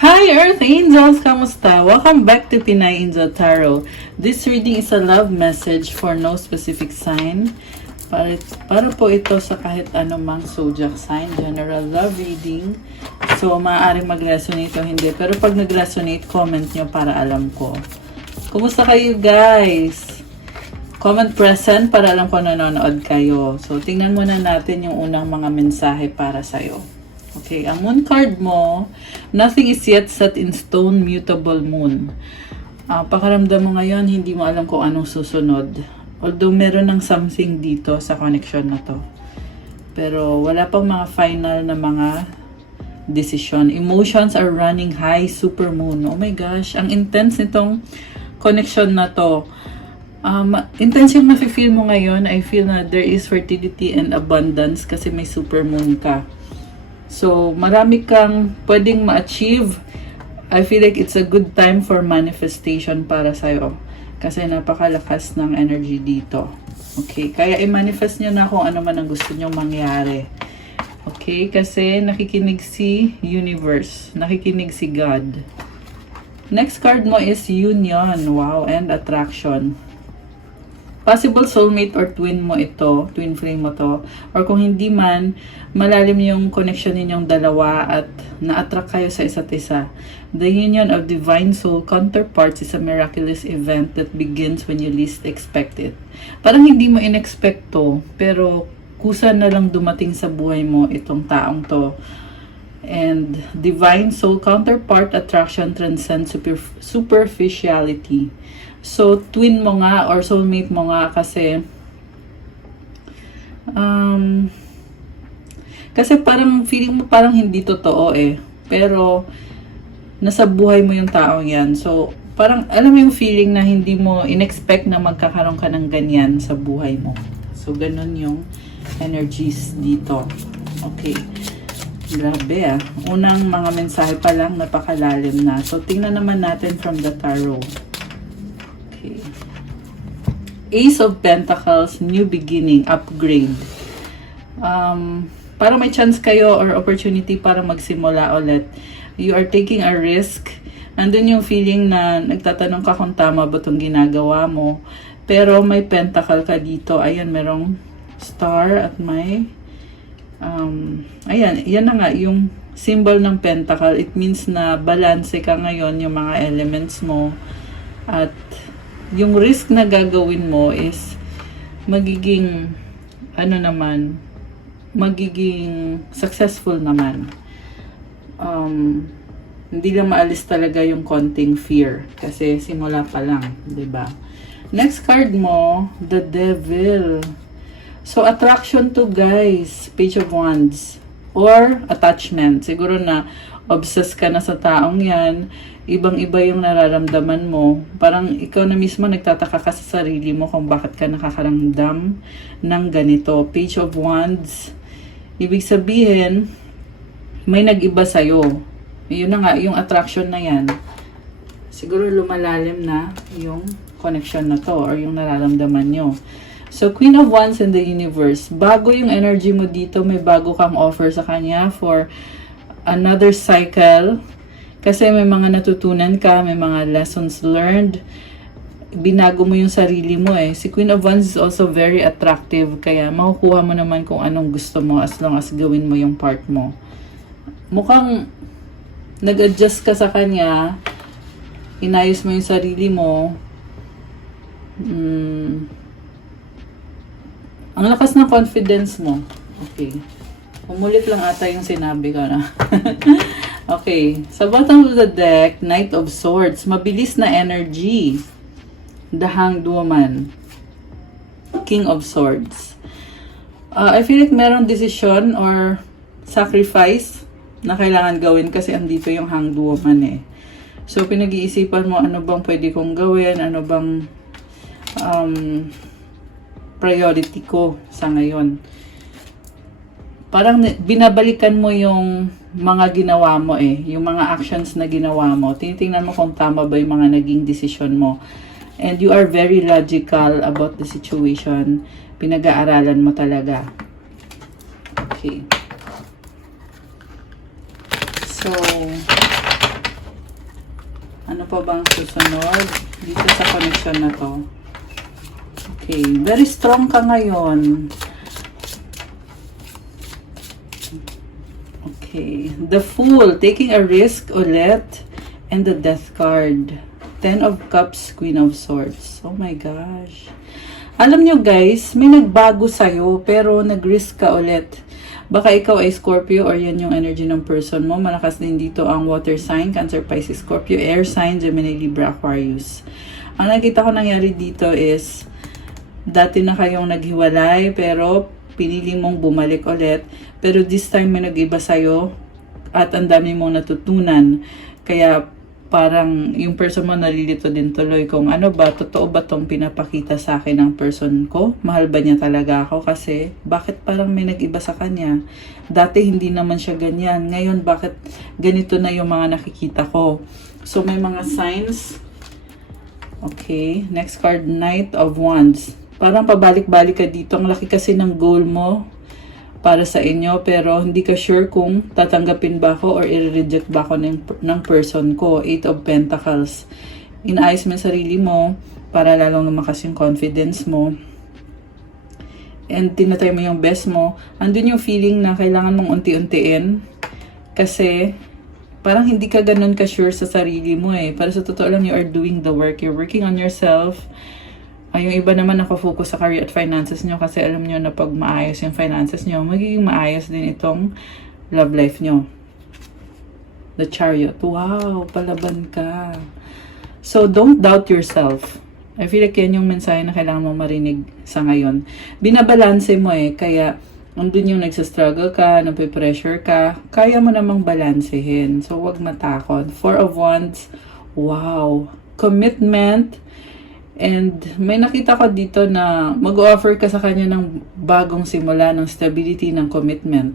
Hi Earth Angels! Kamusta? Welcome back to Pinay Angel Tarot. This reading is a love message for no specific sign. Para po ito sa kahit anumang zodiac sign. General love reading. So, maaaring mag-resonate o hindi. Pero pag nag-resonate, comment nyo para alam ko. Kumusta kayo guys? Comment present para alam ko nanonood kayo. So, tingnan muna natin yung unang mga mensahe para sa'yo. Okay, ang moon card mo, nothing is yet set in stone, mutable moon. Pakaramdam mo ngayon, hindi mo alam kung anong susunod. Although meron ng something dito sa connection na to. Pero wala pang mga final na mga decision. Emotions are running high, super moon. Oh my gosh, ang intense nitong connection na to. Intense yung nafe-feel mo ngayon. I feel na there is fertility and abundance kasi may super moon ka. So, marami kang pwedeng ma-achieve. I feel like it's a good time for manifestation para sa'yo. Kasi napakalakas ng energy dito. Okay? Kaya i-manifest nyo na kung ano man ang gusto nyo mangyari. Okay? Kasi nakikinig si universe. Nakikinig si God. Next card mo is union. Wow. And attraction. Possible soulmate or twin mo ito, twin flame mo to, or kung hindi man, malalim yung connection ninyong dalawa at na-attract kayo sa isa't isa. The union of divine soul counterparts is a miraculous event that begins when you least expect it. Parang hindi mo in-expect to, pero kusa na lang dumating sa buhay mo itong taong to. And divine soul counterpart attraction transcends superficiality. So, twin mo nga or soulmate mo nga kasi parang feeling mo parang hindi totoo eh. Pero, nasa buhay mo yung taong yan. So, parang alam mo yung feeling na hindi mo in-expect na magkakaroon ka ng ganyan sa buhay mo. So, ganun yung energies dito. Okay. Grabe ah. Unang mga mensahe pa lang napakalalim na. So, tingnan naman natin from the tarot. Okay. Ace of Pentacles, new beginning, upgrade. Para may chance kayo or opportunity para magsimula ulit. You are taking a risk. Nandun yung feeling na nagtatanong ka kung tama ba itong ginagawa mo. Pero may pentacle ka dito. Ayan, merong star at may ayan, yan na nga yung symbol ng pentacle. It means na balance ka ngayon yung mga elements mo. At yung risk na gagawin mo is magiging magiging successful naman. Hindi lang maalis talaga yung konting fear kasi simula pa lang, 'di ba? Next card mo, the Devil. So attraction to guys, Page of Wands or attachment. Siguro na obsessed ka na sa taong yan, ibang-iba yung nararamdaman mo. Parang ikaw na mismo nagtataka ka sa sarili mo kung bakit ka nakakaramdam ng ganito. Page of Wands. Ibig sabihin, may nag-iba sa'yo. Yun na nga, yung attraction na yan. Siguro lumalalim na yung connection na to or yung nararamdaman nyo. So, Queen of Wands in the universe. Bago yung energy mo dito, may bago kang offer sa kanya for another cycle. Kasi may mga natutunan ka, may mga lessons learned. Binago mo yung sarili mo eh. Si Queen of Wands is also very attractive. Kaya makukuha mo naman kung anong gusto mo as long as gawin mo yung part mo. Mukhang nag-adjust ka sa kanya. Inayos mo yung sarili mo. Ang lakas ng confidence mo. Okay. Umulit lang ata yung sinabi ko na. Okay. Sa bottom of the deck, Knight of Swords. Mabilis na energy. The Hanged Woman. King of Swords. I feel like merong decision or sacrifice na kailangan gawin kasi andito yung Hanged Woman eh. So, pinag-iisipan mo ano bang pwede kong gawin, ano bang priority ko sa ngayon. Parang binabalikan mo yung mga ginawa mo eh. Yung mga actions na ginawa mo. Tinitingnan mo kung tama ba yung mga naging decision mo. And you are very logical about the situation. Pinag-aaralan mo talaga. Okay. So, Ano pa bang susunod dito sa connection na to? Okay, very strong ka ngayon. Okay, the Fool, taking a risk ulit, and the Death card. 10 of Cups, Queen of Swords. Oh my gosh. Alam nyo guys, may nagbago sa'yo, pero nag-risk ka ulit. Baka ikaw ay Scorpio or yan yung energy ng person mo. Malakas din dito ang water sign, Cancer, Pisces, Scorpio, air sign, Gemini, Libra, Aquarius. Ang nakita ko nangyari dito is, dati na kayong naghiwalay, pero pinili mong bumalik ulit. Pero this time may nag-iba sa'yo at ang dami mong natutunan. Kaya parang yung person mo nalilito din tuloy kung ano ba, totoo ba tong pinapakita sa akin ng person ko? Mahal ba niya talaga ako? Kasi bakit parang may nag-iba sa kanya? Dati hindi naman siya ganyan. Ngayon bakit ganito na yung mga nakikita ko? So may mga signs. Okay, next card, Knight of Wands. Parang pabalik-balik ka dito. Ang laki kasi ng goal mo para sa inyo, pero hindi ka sure kung tatanggapin ba ako or i-reject ba ako ng person ko. 8 of Pentacles. Inaayos mo yung sarili mo para lalong lumakas yung confidence mo. And tinatry mo yung best mo. Andun yung feeling na kailangan mong unti-untiin kasi parang hindi ka ganun ka-sure sa sarili mo eh. Para sa totoo lang, you are doing the work. You're working on yourself. Yung iba naman nakafocus sa career at finances nyo kasi alam nyo na pag maayos yung finances nyo, magiging maayos din itong love life nyo. The Chariot. Wow, palaban ka. So, don't doubt yourself. I feel like yan yung mensahe na kailangan mo marinig sa ngayon. Binabalanse mo eh, kaya andun yung nagsastruggle ka, nape-pressure ka, kaya mo namang balansehin. So, wag matakot. 4 of Wands. Wow. Commitment. And may nakita ko dito na mag-offer ka sa kanya ng bagong simula, ng stability, ng commitment.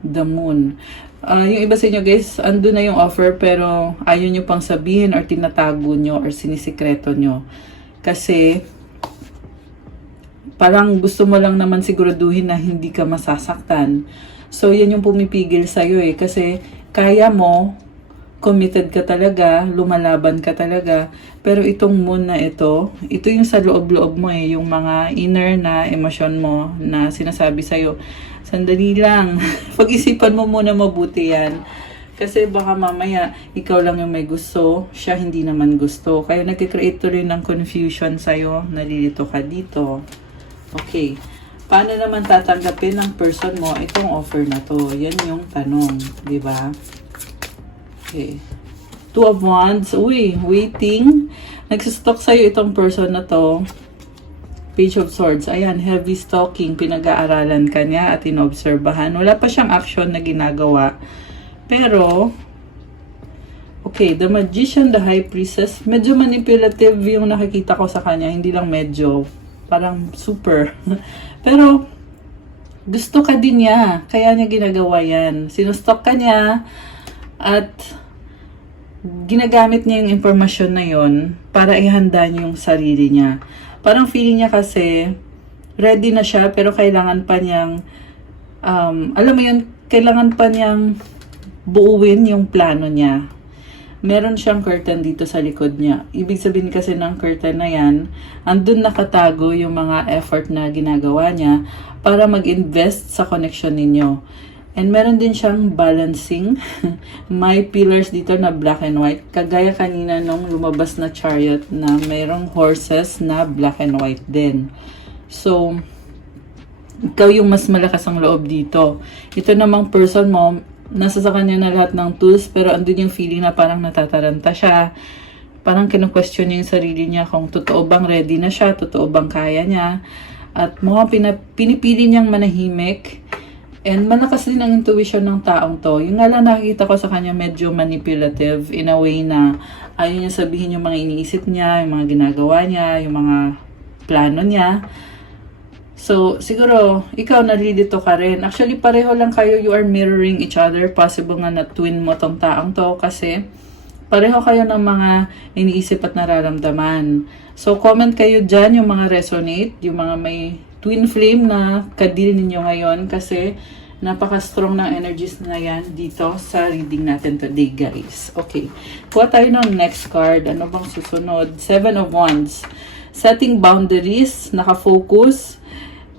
The Moon. Yung iba sa inyo guys, ando na yung offer pero ayaw nyo pang sabihin or tinatago nyo or sinisikreto nyo. Kasi parang gusto mo lang naman siguraduhin na hindi ka masasaktan. So yan yung pumipigil sa'yo eh. Kasi kaya mo, committed ka talaga, lumalaban ka talaga. Pero itong Moon na ito yung sa loob-loob mo eh, yung mga inner na emosyon mo na sinasabi sa'yo, sandali lang, pag-isipan mo muna mabuti yan. Kasi baka mamaya, ikaw lang yung may gusto, siya hindi naman gusto. Kaya nagkikreate tuloy ng confusion sa'yo, nalilito ka dito. Okay, paano naman tatanggapin ng person mo itong offer na to? Yan yung tanong, di ba? Okay. 2 of Wands. Uy, waiting. Nagsistock sa'yo itong person na to. Page of Swords. Ayan, heavy stalking. Pinag-aaralan ka niya at inobserbahan. Wala pa siyang action na ginagawa. Pero, okay, the Magician, the High Priestess. Medyo manipulative yung nakikita ko sa kanya. Hindi lang medyo. Parang super. Pero, gusto ka din niya. Kaya niya ginagawa yan. Sinustock ka niya. At ginagamit niya yung impormasyon na yon para ihanda niya yung sarili niya. Parang feeling niya kasi ready na siya pero kailangan pa niyang alam mo yun, kailangan pa niyang buuin yung plano niya. Meron siyang curtain dito sa likod niya. Ibig sabihin kasi ng curtain na yan, andun nakatago yung mga effort na ginagawa niya para mag-invest sa connection ninyo. And meron din siyang balancing. May pillars dito na black and white. Kagaya kanina nung lumabas na Chariot na mayroong horses na black and white din. So, ikaw yung mas malakas ang loob dito. Ito namang person mo, nasa sa kanya na lahat ng tools, pero andun yung feeling na parang natataranta siya. Parang kinu-question niya yung sarili niya kung totoo bang ready na siya, totoo bang kaya niya. At mukhang pinipili niyang manahimik. And malakas din ang intuition ng taong to. Yung nga lang nakikita ko sa kanya medyo manipulative in a way na ayaw niya sabihin yung mga iniisip niya, yung mga ginagawa niya, yung mga plano niya. So, siguro, ikaw nalilito ka rin. Actually, pareho lang kayo, you are mirroring each other. Possible nga na twin mo tong taong to kasi pareho kayo ng mga iniisip at nararamdaman. So, comment kayo dyan yung mga resonate, yung mga may twin flame na kadil ninyo ngayon kasi Napaka-strong ng energies na yan dito sa reading natin today, guys. Okay. Kuha tayo ng next card. Ano bang susunod? Seven of Wands. Setting boundaries, nakafocus,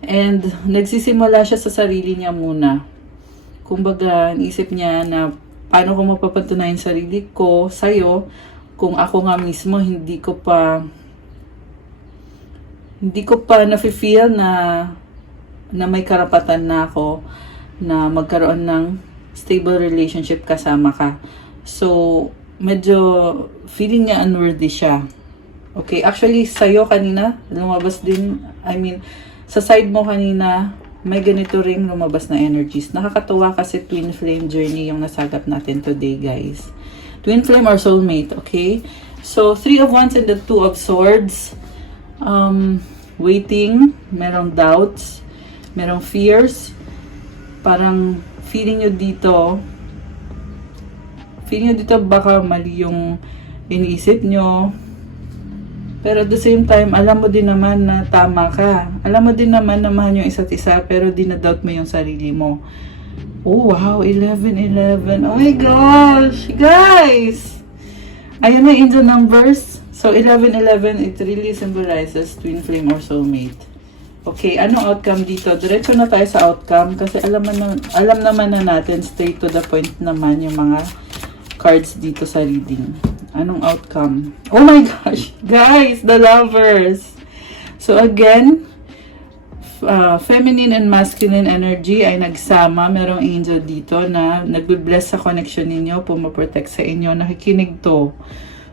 and nagsisimula siya sa sarili niya muna. Kumbaga, isip niya na paano ko mapapatunayan sarili ko sa'yo kung ako nga mismo hindi ko pa nafe-feel na may karapatan na ako na magkaroon ng stable relationship kasama ka. So, medyo feeling niya unworthy siya. Okay, actually, sa'yo kanina, lumabas din, sa side mo kanina, may ganito ring lumabas na energies. Nakakatuwa kasi twin flame journey yung nasagap natin today, guys. Twin flame or soulmate, okay? So, 3 of Wands and the 2 of Swords. Waiting, merong doubts, merong fears. Parang feeling nyo dito baka mali yung iniisip nyo. Pero at the same time, alam mo din naman na tama ka. Alam mo din naman na mahal yung isa't isa, pero dinadoubt mo yung sarili mo. Oh, wow, 11-11. Oh my gosh, guys! Ayan na angel numbers. So, 11-11, it really symbolizes twin flame or soulmate. Okay, anong outcome dito? Diretso na tayo sa outcome kasi alam naman na natin, straight to the point naman yung mga cards dito sa reading. Anong outcome? Oh my gosh! Guys, the Lovers! So again, feminine and masculine energy ay nagsama. Merong angel dito na nagbe-bless sa connection ninyo, pumaprotect sa inyo, nakikinig to.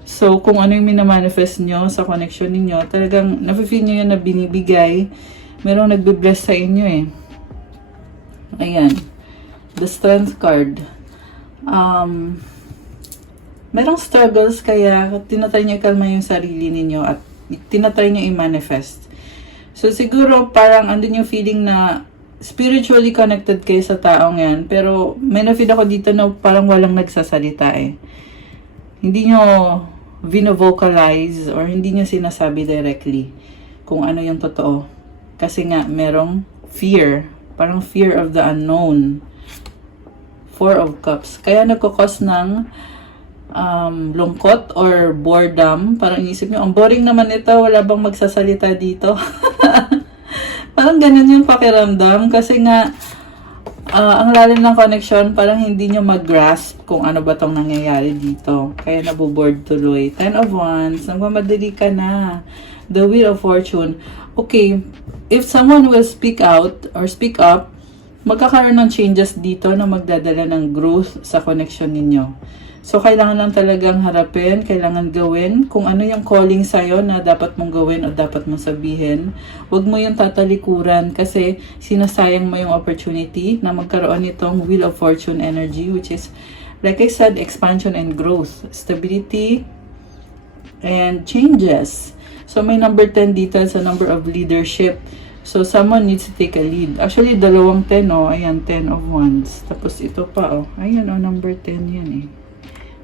So, kung ano yung minamanifest nyo sa connection ninyo, talagang nafe-feel nyo yun na binibigay. Merong nagbe-bless sa inyo eh. Ayan. The Strength card. Merong struggles kaya tinatry nyo ikalma yung sarili ninyo at tinatry nyo i-manifest. So, siguro parang andun yung feeling na spiritually connected kayo sa taong yan. Pero may na-feel ako dito na parang walang nagsasalita eh. Hindi nyo vino-vocalize or hindi nyo sinasabi directly kung ano yung totoo. Kasi nga, merong fear. Parang fear of the unknown. 4 of Cups. Kaya nagkakos ng lungkot or boredom. Parang inisip nyo, ang boring naman ito. Wala bang magsasalita dito? Parang ganun yung pakiramdam. Kasi nga, ang lalim ng connection, parang hindi nyo mag-grasp kung ano ba tong nangyayari dito. Kaya nabuboard tuloy. 10 of Wands. Nagmamadali ka na. The Wheel of Fortune. Okay, if someone will speak out or speak up, magkakaroon ng changes dito na magdadala ng growth sa connection ninyo. So, kailangan lang talagang harapin, kailangan gawin kung ano yung calling sa'yo na dapat mong gawin o dapat mong sabihin. Huwag mo yung tatalikuran kasi sinasayang mo yung opportunity na magkaroon nitong Wheel of Fortune energy, which is, like I said, expansion and growth, stability, and changes. So, may number 10 dito sa number of leadership. So, someone needs to take a lead. Actually, dalawang 10, oh. Ayan, 10 of Wands. Tapos ito pa, oh. Ayan, oh, number 10 yan, eh.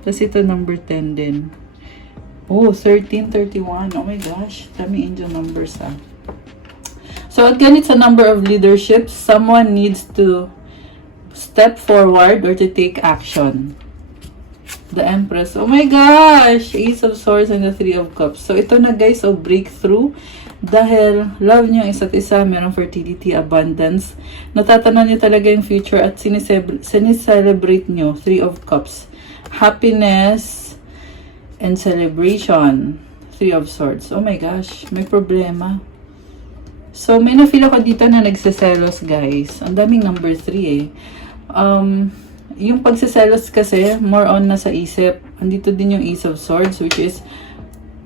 Tapos ito, number 10 din. Oh, 13, 31. Oh my gosh. Dami angel numbers, ah. So, again, it's a number of leadership. Someone needs to step forward or to take action. The Empress. Oh my gosh! Ace of Swords and the 3 of Cups. So, ito na guys, so breakthrough. Dahil love nyo isa't isa, merong fertility, abundance. Natatanan nyo talaga yung future at sinicelebrate nyo. 3 of Cups. Happiness and celebration. 3 of Swords. Oh my gosh, may problema. So, may na-feel ako dito na nagsiselos, guys. Ang daming number 3 eh. Yung pagsiselos kasi, more on na sa isip. Andito din yung Ace of Swords, which is,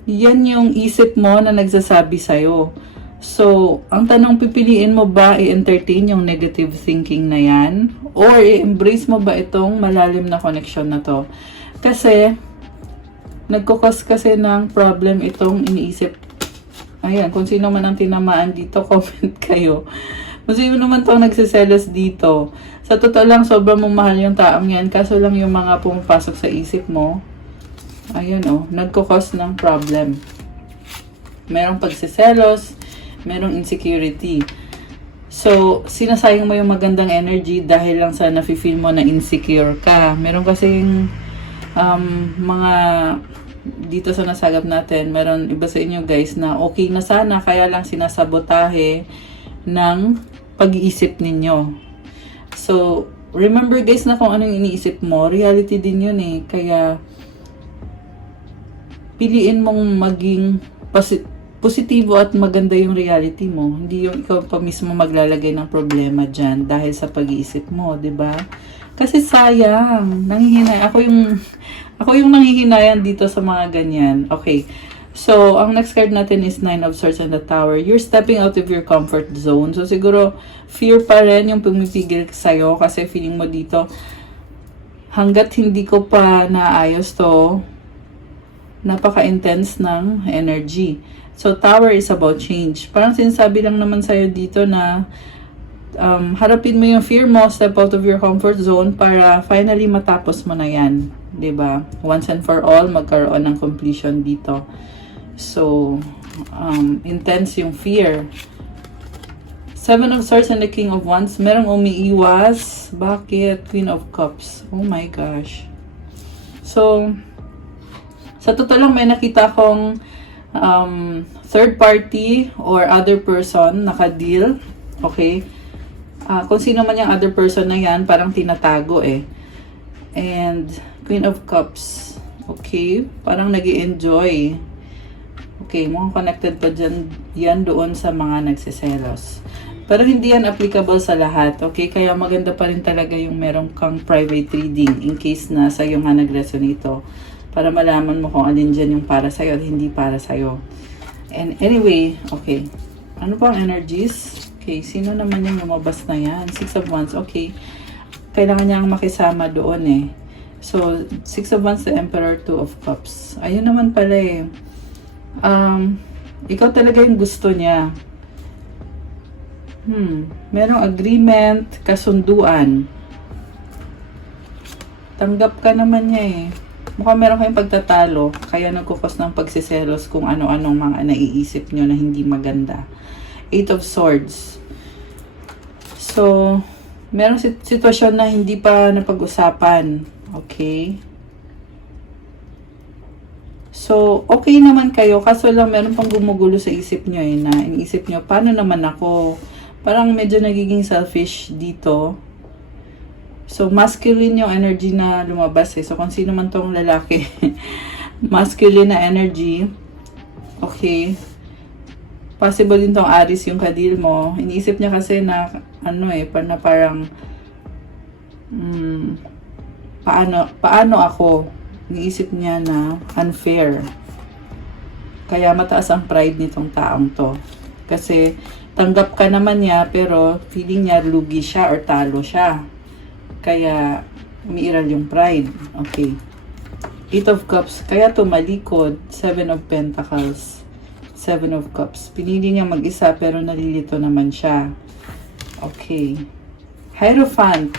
yan yung isip mo na nagsasabi sa'yo. So, ang tanong, pipiliin mo ba i-entertain yung negative thinking na yan? Or i-embrace mo ba itong malalim na connection na to? Kasi, nagkukos kasi ng problem itong iniisip. Ayan, kung sino man ang tinamaan dito, comment kayo. Kung sino naman itong nagsiselos dito. Sa totoo lang, sobrang mong mahal yung taong yan. Kaso lang yung mga pumapasok sa isip mo, ayun oh, nagkukos ng problem. Merong pagsiselos, merong insecurity. So, sinasayang mo yung magandang energy dahil lang sa nafe-feel mo na insecure ka. Meron kasing mga dito sa nasagap natin, meron iba sa inyo guys na okay na sana, kaya lang sinasabotahe ng pag-iisip ninyo. So, remember guys na kung anong iniisip mo, reality din yun eh. Kaya, piliin mong maging positibo at maganda yung reality mo. Hindi yung ikaw pa mismo maglalagay ng problema dyan dahil sa pag-iisip mo, 'di ba? Kasi sayang, nanghihinay. Ako yung nanghihinayan dito sa mga ganyan. Okay. So, ang next card natin is Nine of Swords and the Tower. You're stepping out of your comfort zone. So, siguro, fear pa rin yung pumipigil sa'yo kasi feeling mo dito, hanggat hindi ko pa naayos to, napaka-intense ng energy. So, Tower is about change. Parang sinasabi lang naman sa'yo dito na harapin mo yung fear mo, step out of your comfort zone para finally matapos mo na yan. 'Di ba? Once and for all, magkaroon ng completion dito. So, intense yung fear. Seven of Swords and the King of Wands. Merong umiiwas. Bakit? Queen of Cups. Oh my gosh. So, sa totoo lang may nakita akong third party or other person naka-deal. Okay? Kung sino man yung other person na yan, parang tinatago eh. And Queen of Cups. Okay? Parang nag-i-enjoy. Okay, mukhang connected pa dyan, yan doon sa mga nagsiselos. Pero hindi yan applicable sa lahat. Okay? Kaya maganda pa rin talaga yung meron kang private reading in case na sa'yo nga nag-resonate ito. Para malaman mo kung alin dyan yung para sa'yo at hindi para sa'yo. And anyway, okay. Ano pa ang energies? Okay, sino naman yung lumabas na yan? Six of Wands, okay. Kailangan niyang makisama doon eh. So, Six of Wands, the Emperor, Two of Cups. Ayun naman pala eh. Ikaw talaga yung gusto niya. Merong agreement, kasunduan. Tanggap ka naman niya eh. Mukhang meron kayong pagtatalo, kaya nagkukos ng pagsiselos kung ano-anong mga naiisip nyo na hindi maganda. Eight of Swords. So, merong sitwasyon na hindi pa napag-usapan. Okay? So, okay naman kayo, kaso lang meron pang gumugulo sa isip nyo eh, na iniisip nyo, paano naman ako? Parang medyo nagiging selfish dito. So, masculine yung energy na lumabas eh. So, kung sino man tong lalaki, masculine na energy, okay. Possible din tong Aries yung kadil mo. Iniisip niya kasi na, parang, paano ako? Iniisip niya na unfair. Kaya mataas ang pride nitong taong to. Kasi, tanggap ka naman niya, pero feeling niya lugi siya or talo siya. Kaya, umiiral yung pride. Okay. Eight of Cups. Kaya tumalikod. Seven of Pentacles. Seven of Cups. Pinili niya mag-isa pero nalilito naman siya. Okay. Hierophant.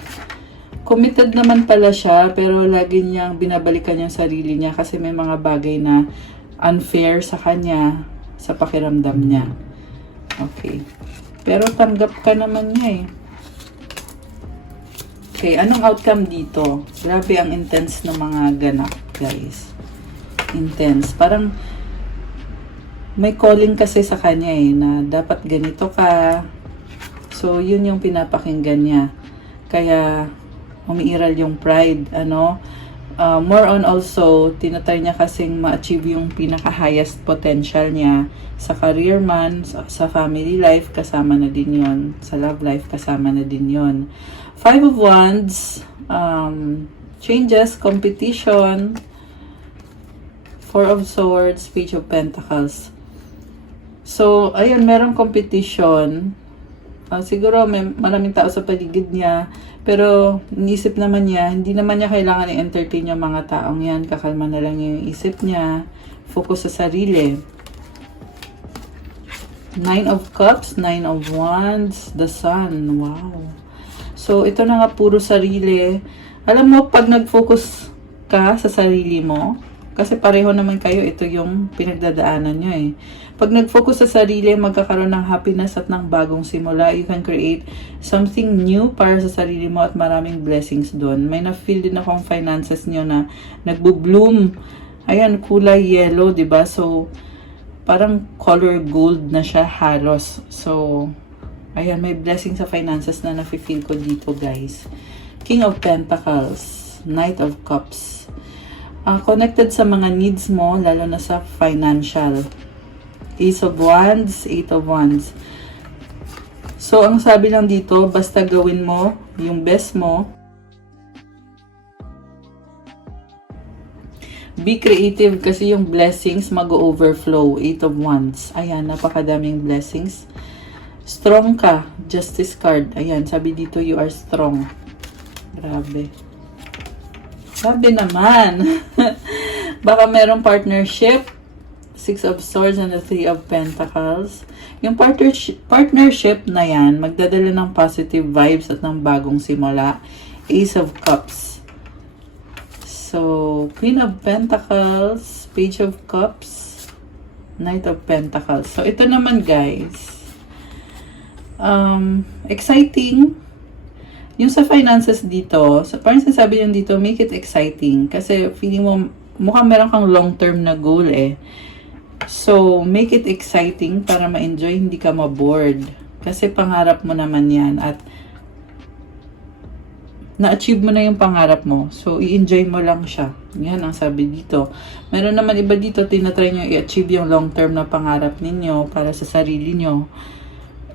Committed naman pala siya pero lagi niyang binabalikan yung sarili niya kasi may mga bagay na unfair sa kanya sa pakiramdam niya. Okay. Pero tanggap ka naman niya eh. Okay, anong outcome dito? Grabe ang intense ng mga ganap, guys. Intense. Parang may calling kasi sa kanya eh, na dapat ganito ka. So, yun yung pinapakinggan niya. Kaya, umiiral yung pride, more on also, tinatry niya kasing ma-achieve yung pinaka-highest potential niya sa career man, sa family life, kasama na din yon, sa love life, kasama na din yon. Five of Wands, changes, competition, Four of Swords, Page of Pentacles. So, ayun, merong competition. Siguro may maraming tao sa paligid niya, pero inisip naman niya, hindi naman niya kailangan i-entertain yung mga taong yan. Kakalma na lang yung isip niya, focus sa sarili. Nine of Cups, Nine of Wands, the Sun. Wow. So, ito na nga puro sarili. Alam mo, pag nag-focus ka sa sarili mo, Kasi pareho naman kayo, ito yung pinagdadaanan nyo eh. Pag nag-focus sa sarili, magkakaroon ng happiness at ng bagong simula. You can create something new para sa sarili mo at maraming blessings doon. May na-feel din akong finances nyo na nagbo-bloom. Ayan, kulay yellow, 'di ba? So, parang color gold na siya halos. So, ayan, may blessing sa finances na nafe-feel ko dito, guys. King of Pentacles, Knight of Cups. Connected sa mga needs mo, lalo na sa financial. Ace of Wands, Eight of Wands. So, ang sabi lang dito, basta gawin mo yung best mo. Be creative kasi yung blessings mag-overflow. Eight of Wands. Ayan, napakadaming blessings. Strong ka. Justice card. Ayan, sabi dito, you are strong. Grabe. Sabi naman. Baka merong partnership. Six of Swords and the Three of Pentacles. Yung partnership na yan, magdadala ng positive vibes at ng bagong simula. Ace of Cups. So, Queen of Pentacles, Page of Cups, Knight of Pentacles. So, ito naman, guys. Exciting. Yung sa finances dito, parang sinasabi yung dito, make it exciting. Kasi feeling mo, mukhang meron kang long-term na goal eh. So, make it exciting para ma-enjoy, hindi ka ma-bored. Kasi pangarap mo naman yan at na-achieve mo na yung pangarap mo. So, i-enjoy mo lang siya. Yan ang sabi dito. Meron naman iba dito, tinatry nyo i-achieve yung long-term na pangarap ninyo para sa sarili nyo.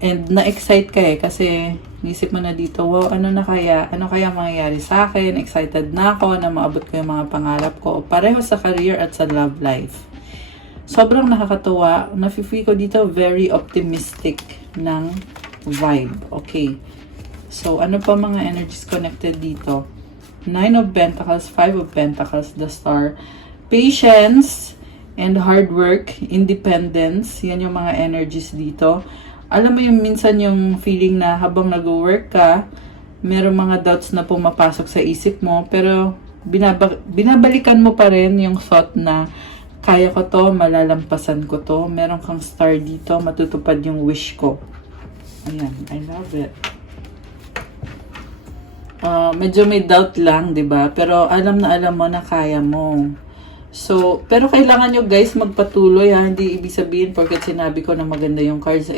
And na-excite ka eh, kasi nisip mo na dito, wow, ano kaya mangyayari sa akin? Excited na ako na maabot ko yung mga pangarap ko. Pareho sa career at sa love life. Sobrang nakakatuwa. Nafe-feel ko dito very optimistic ng vibe. Okay. So, ano pa mga energies connected dito? Nine of Pentacles, Five of Pentacles, the Star. Patience and hard work, independence. Yan yung mga energies dito. Alam mo yung minsan yung feeling na habang nag-work ka, merong mga doubts na pumapasok sa isip mo, pero binabalikan mo pa rin yung thought na kaya ko to, malalampasan ko to, meron kang star dito, matutupad yung wish ko. Ayan, I love it. Medyo may doubt lang, 'di ba? Pero alam mo na kaya mo. So, pero kailangan nyo guys magpatuloy ha. Hindi ibig sabihin porket sinabi ko na maganda yung cards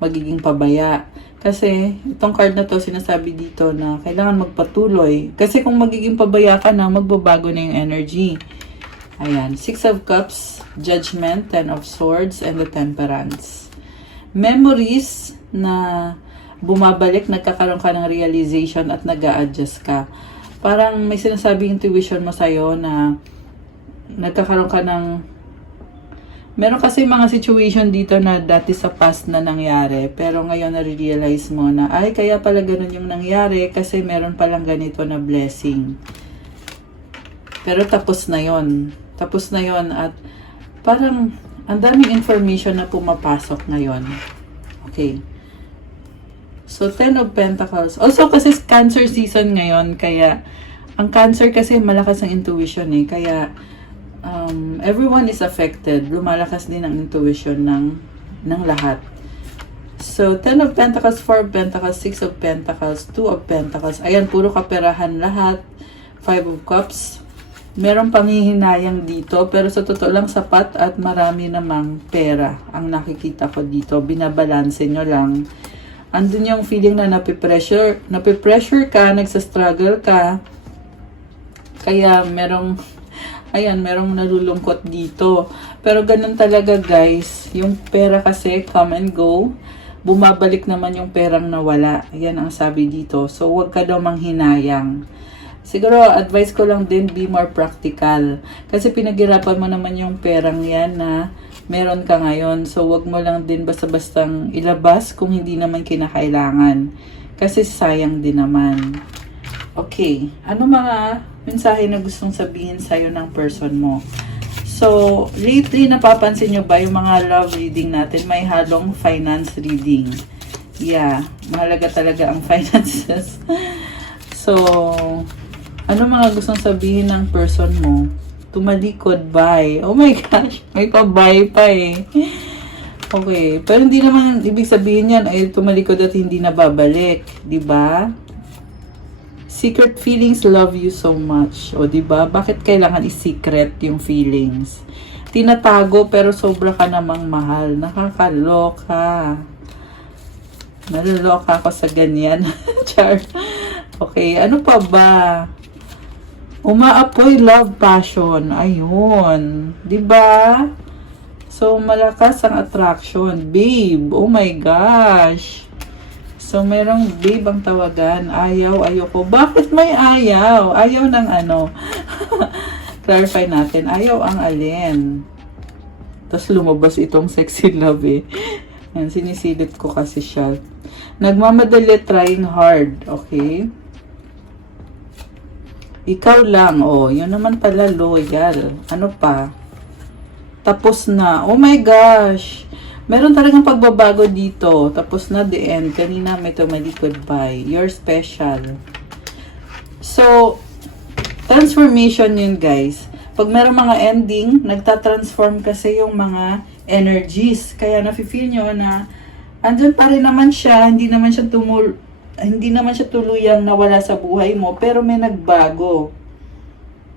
magiging pabaya. Kasi itong card na to sinasabi dito na kailangan magpatuloy. Kasi kung magiging pabaya ka na, magbabago na yung energy. Ayan. Six of Cups, Judgment, Ten of Swords, and the Temperance. Memories na bumabalik, nagkakaroon ka ng realization at nag-a-adjust ka. Parang may sinasabi intuition mo sa'yo na nagkakaroon ka ng meron kasi mga situation dito na dati sa past na nangyari, pero ngayon na-realize mo na ay kaya pala ganun yung nangyari kasi meron palang ganito na blessing. Pero tapos na yon at parang ang daming information na pumapasok ngayon. Okay. So, Ten of Pentacles. Also, kasi Cancer season ngayon, kaya ang Cancer kasi malakas ang intuition eh. Kaya everyone is affected. Lumalakas din ang intuition ng lahat. So, Ten of Pentacles, Four of Pentacles, Six of Pentacles, Two of Pentacles. Ayan, puro kaperahan lahat. Five of Cups. Merong panghihinayang dito, pero sa totoo lang sapat at marami namang pera ang nakikita ko dito. Binabalanse nyo lang. Andun yung feeling na napipressure ka, nagsastruggle ka. Kaya merong nalulungkot dito. Pero ganun talaga guys, yung pera kasi come and go. Bumabalik naman yung perang nawala. Ayan ang sabi dito. So, huwag ka daw manghinayang. Siguro, advice ko lang din, be more practical. Kasi pinaghirapan mo naman yung perang yan na meron ka ngayon. So, wag mo lang din basta-bastang ilabas kung hindi naman kinakailangan. Kasi sayang din naman. Okay. Ano mga mensahe na gustong sabihin sa'yo ng person mo? So, lately, napapansin nyo ba yung mga love reading natin? May halong finance reading. Yeah. Mahalaga talaga ang finances. So, ano mga gustong sabihin ng person mo? tumalikod, bye. Oh my gosh, may pa-bye pa eh. Okay, pero hindi naman ibig sabihin yan ay tumalikod at hindi na babalik, di ba? Secret feelings love you so much. O di ba? Bakit kailangan i-secret yung feelings? Tinatago pero sobra ka namang mahal. Nakakaloka. Naloloka ako sa ganyan. Char. Okay, ano pa ba? Umaapoy love passion. Ayun. 'Di ba? So malakas ang attraction, babe. Oh my gosh. So merong babe ang tawagan. Ayaw, ayoko. Bakit may ayaw? Ayaw ng ano? Clarify natin. Ayaw ang alin. Tapos lumabas itong sexy love eh. Yan, sinisilip ko kasi siya. Nagmamadali, trying hard. Okay? Ikaw lang. Oh, yun naman pala, loyal. Ano pa? Tapos na. Oh my gosh. Meron talagang pagbabago dito. Tapos na, the end. Kanina may tumalikod by. You're special. So, transformation yun, guys. Pag meron mga ending, nagtatransform kasi yung mga energies. Kaya nafe-feel nyo na andyan pa rin naman siya, hindi naman siya tuluyang nawala sa buhay mo, pero may nagbago.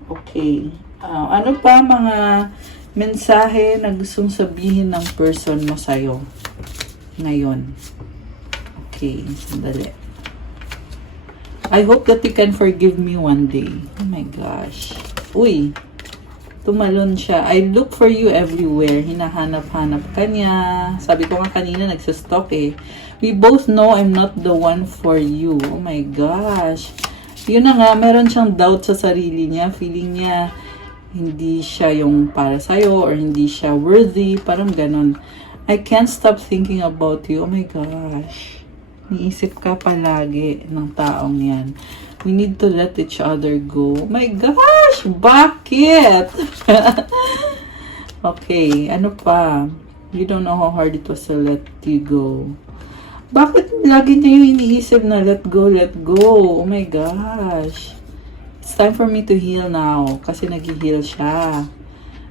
Okay. Ano pa mga mensahe na gustong sabihin ng person mo sa'yo ngayon? Okay, sandali. I hope that you can forgive me one day. Oh my gosh. Uy, tumalon siya. I look for you everywhere. Hinahanap-hanap ka niya. Sabi ko nga kanina, nagsastop eh. We both know I'm not the one for you. Oh my gosh. Yun na nga, meron siyang doubt sa sarili niya. Feeling niya, hindi siya yung para sa'yo or hindi siya worthy. Parang ganon. I can't stop thinking about you. Oh my gosh. Niisip ka palagi ng taong yan. We need to let each other go. Oh my gosh! Bakit? Okay, ano pa? You don't know how hard it was to let you go. Bakit lagi niya yung iniisip na let go, let go? Oh my gosh. It's time for me to heal now. Kasi nag-heal siya.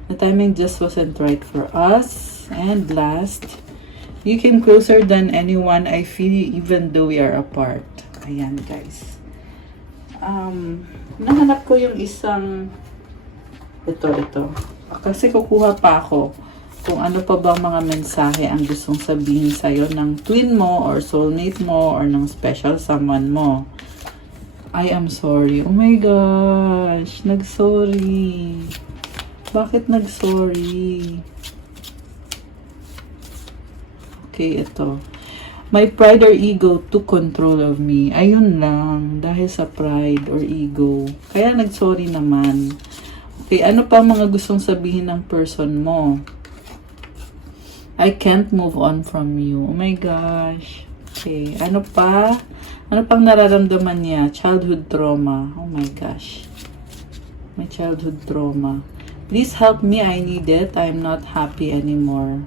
The timing just wasn't right for us. And last, you came closer than anyone I feel even though we are apart. Ayan, guys. Nahanap ko yung isang ito. Kasi kukuha pa ako kung ano pa bang mga mensahe ang gustong sabihin sa'yo ng twin mo or soulmate mo or ng special someone mo. I am sorry. Oh my gosh. Nag-sorry. Bakit nag-sorry? Okay, ito. My pride or ego took control of me. Ayun lang. Dahil sa pride or ego. Kaya nag-sorry naman. Okay, ano pa mga gustong sabihin ng person mo? I can't move on from you. Oh my gosh. Okay, ano pa? Ano pang nararamdaman niya? Childhood trauma. Oh my gosh. My childhood trauma. Please help me. I need it. I'm not happy anymore.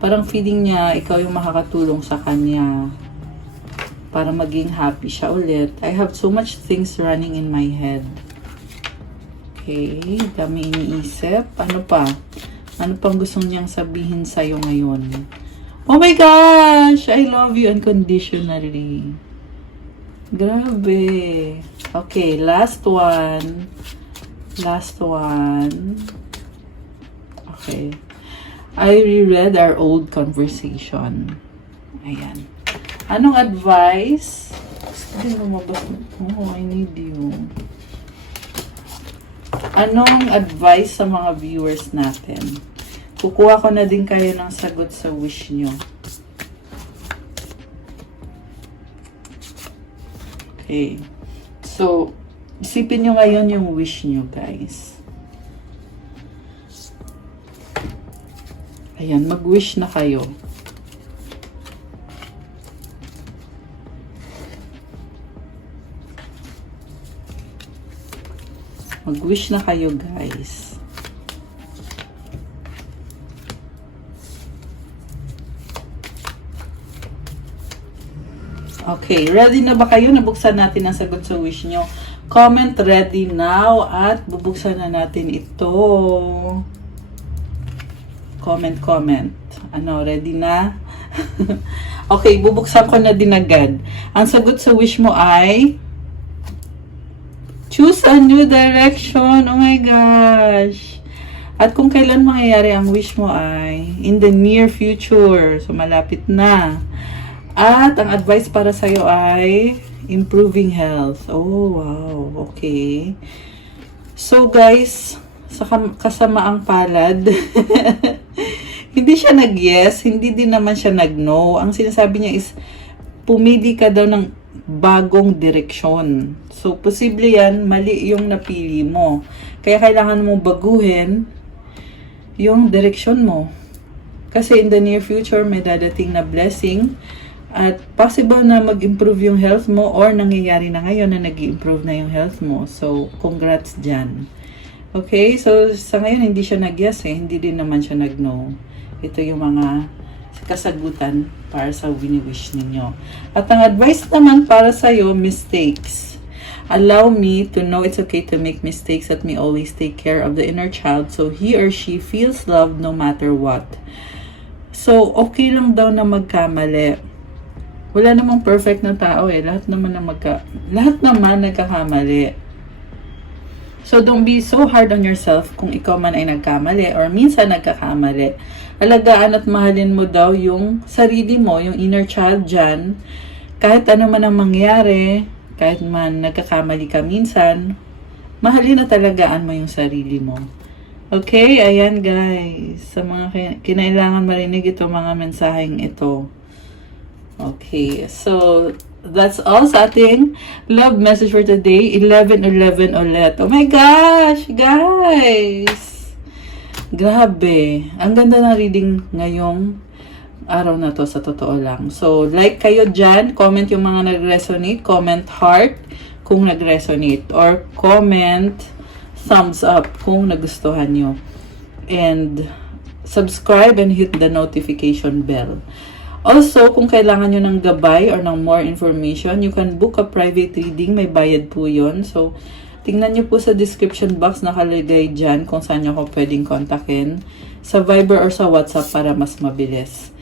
Parang feeling niya, ikaw yung makakatulong sa kanya para maging happy siya ulit. I have so much things running in my head. Okay, dami iniisip. Ano pa? Ano pang gusto niyang sabihin sa'yo ngayon? Oh my gosh! I love you unconditionally. Grabe. Okay, last one. Okay. I reread our old conversation. Ayan. Anong advice? Hindi lumabas. Oh, I need you. Anong advice sa mga viewers natin? Kukuha ko na din kayo ng sagot sa wish nyo. Okay. So, isipin nyo ngayon yung wish nyo, guys. Ayan, mag-wish na kayo. Mag-wish na kayo, guys. Okay, ready na ba kayo? Nabuksan natin ang sagot sa wish nyo. Comment ready now at bubuksan na natin ito. Comment. Ano, ready na? Okay, bubuksan ko na din agad. Ang sagot sa wish mo ay choose a new direction. Oh my gosh. At kung kailan mangyayari ang wish mo ay in the near future. So, malapit na. At ang advice para sa'yo ay improving health. Oh, wow. Okay. So, guys, sa kasamaang palad, hindi siya nag-yes, hindi din naman siya nag-no. Ang sinasabi niya is, pumili ka daw ng bagong direksyon. So, posible yan, mali yung napili mo. Kaya kailangan mo baguhin yung direksyon mo. Kasi in the near future, may dadating na blessing at possible na mag-improve yung health mo or nangyayari na ngayon na nag-improve na yung health mo. So, congrats dyan. Okay, so sa ngayon hindi siya nag-yes eh, hindi din naman siya nag-no. Ito yung mga kasagutan para sa wini-wish ninyo. At ang advice naman para sa'yo, mistakes. Allow me to know it's okay to make mistakes. Let me always take care of the inner child so he or she feels loved no matter what. So, okay lang daw na magkamali. Wala namang perfect na tao eh. Lahat naman nagkakamali. So, don't be so hard on yourself kung ikaw man ay nagkamali or minsan nagkakamali. Alagaan at mahalin mo daw yung sarili mo, yung inner child dyan. Kahit ano man ang mangyari, kahit man nagkakamali ka minsan, mahalin at alagaan mo yung sarili mo. Okay, ayan guys. Sa mga kinailangan marinig ito, mga mensaheng ito. Okay, so that's all sa ating love message for today. 11:11 ulit. Oh my gosh, guys! Grabe. Ang ganda ng reading ngayong araw na to, sa totoo lang. So, like kayo dyan, comment yung mga nag-resonate, comment heart kung nag-resonate, or comment thumbs up kung nagustuhan nyo. And subscribe and hit the notification bell. Also, kung kailangan nyo ng gabay or ng more information, you can book a private reading. May bayad po yun. So, tingnan nyo po sa description box, nakalagay dyan kung saan nyo ako pwedeng kontakin. Sa Viber or sa WhatsApp para mas mabilis.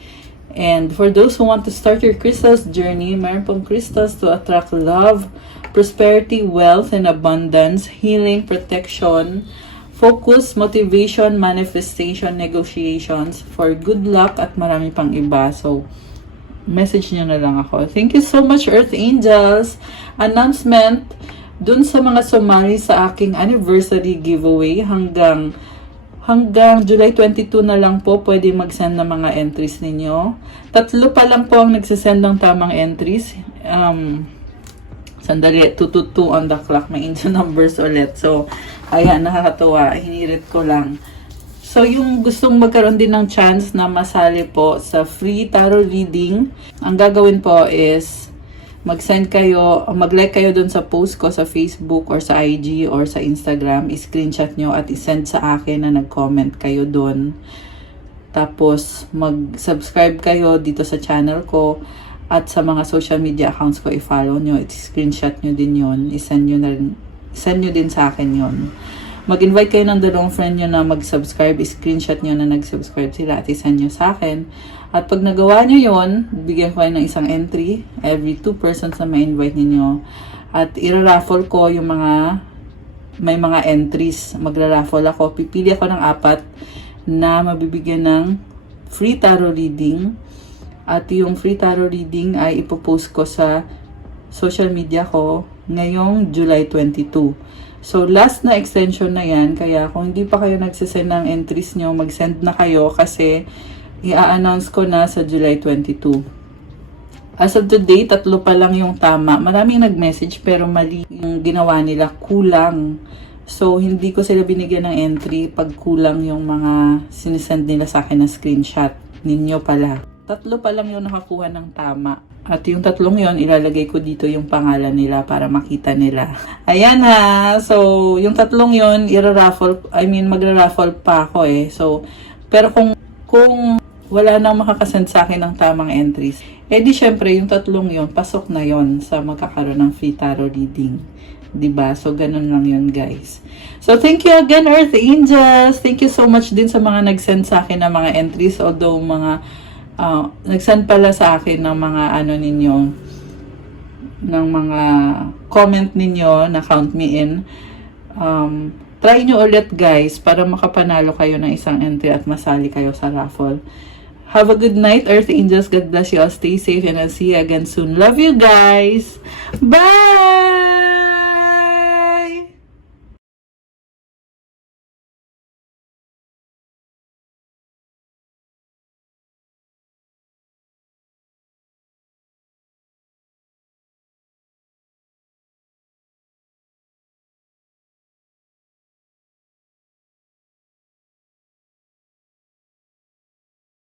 And for those who want to start your crystals journey, mayroon pong crystals to attract love, prosperity, wealth, and abundance, healing, protection, focus, motivation, manifestation, negotiations, for good luck, at marami pang iba. So, message nyo na lang ako. Thank you so much, Earth Angels. Announcement, dun sa mga sumali sa aking anniversary giveaway, hanggang July 22 na lang po pwede mag-send ng mga entries ninyo. 3 pa lang po ang nagsisend ng tamang entries. Sandali, 222 on the clock. May into numbers ulit. So, ayan, nakakatuwa. Hinirit ko lang. So, yung gustong magkaroon din ng chance na masali po sa free tarot reading, ang gagawin po is mag-send kayo, mag-like kayo dun sa post ko sa Facebook or sa IG or sa Instagram, i-screenshot nyo at i-send sa akin na nag-comment kayo dun. Tapos, mag-subscribe kayo dito sa channel ko at sa mga social media accounts ko, i-follow nyo, i-screenshot nyo din yun, i-send nyo din sa akin yun. Mag-invite kayo ng dalawang friend nyo na mag-subscribe, i-screenshot nyo na nag-subscribe sila at i-send nyo sa akin. At pag nagawa nyo yun, bigyan ko kayo ng isang entry every 2 persons na ma-invite ninyo. At i-raffle ko yung may mga entries. Magra-raffle ako. Pipili ako ng 4 na mabibigyan ng free tarot reading. At yung free tarot reading ay ipopost ko sa social media ko ngayong July 22. So, last na extension na yan. Kaya kung hindi pa kayo nagsisend ng entries nyo, mag-send na kayo kasi i-announce ko na sa July 22. As of today, 3 pa lang yung tama. Maraming nag-message pero mali yung ginawa nila. Kulang. So, hindi ko sila binigyan ng entry pag kulang yung mga sinisend nila sa akin na screenshot. Ninyo pala. 3 pa lang yung nakakuha ng tama. At yung 3 yon ilalagay ko dito yung pangalan nila para makita nila. Ayan ha. So, yung 3 yon magra-raffle pa ako eh. So, pero kung wala nang makakasend sa akin ng tamang entries, eh di syempre yung 3 yon pasok na yon sa magkakaroon ng free tarot reading. 'Diba? So, ganun lang yun, guys. So, thank you again, Earth Angels. Thank you so much din sa mga nag-send sa akin ng mga entries. Although, nag-send pala sa akin ng mga ninyo, ng mga comment ninyo na count me in. Try nyo ulit, guys, para makapanalo kayo ng isang entry at masali kayo sa raffle. Have a good night, Earth Angels. God bless you all. Stay safe and I'll see you again soon. Love you, guys. Bye!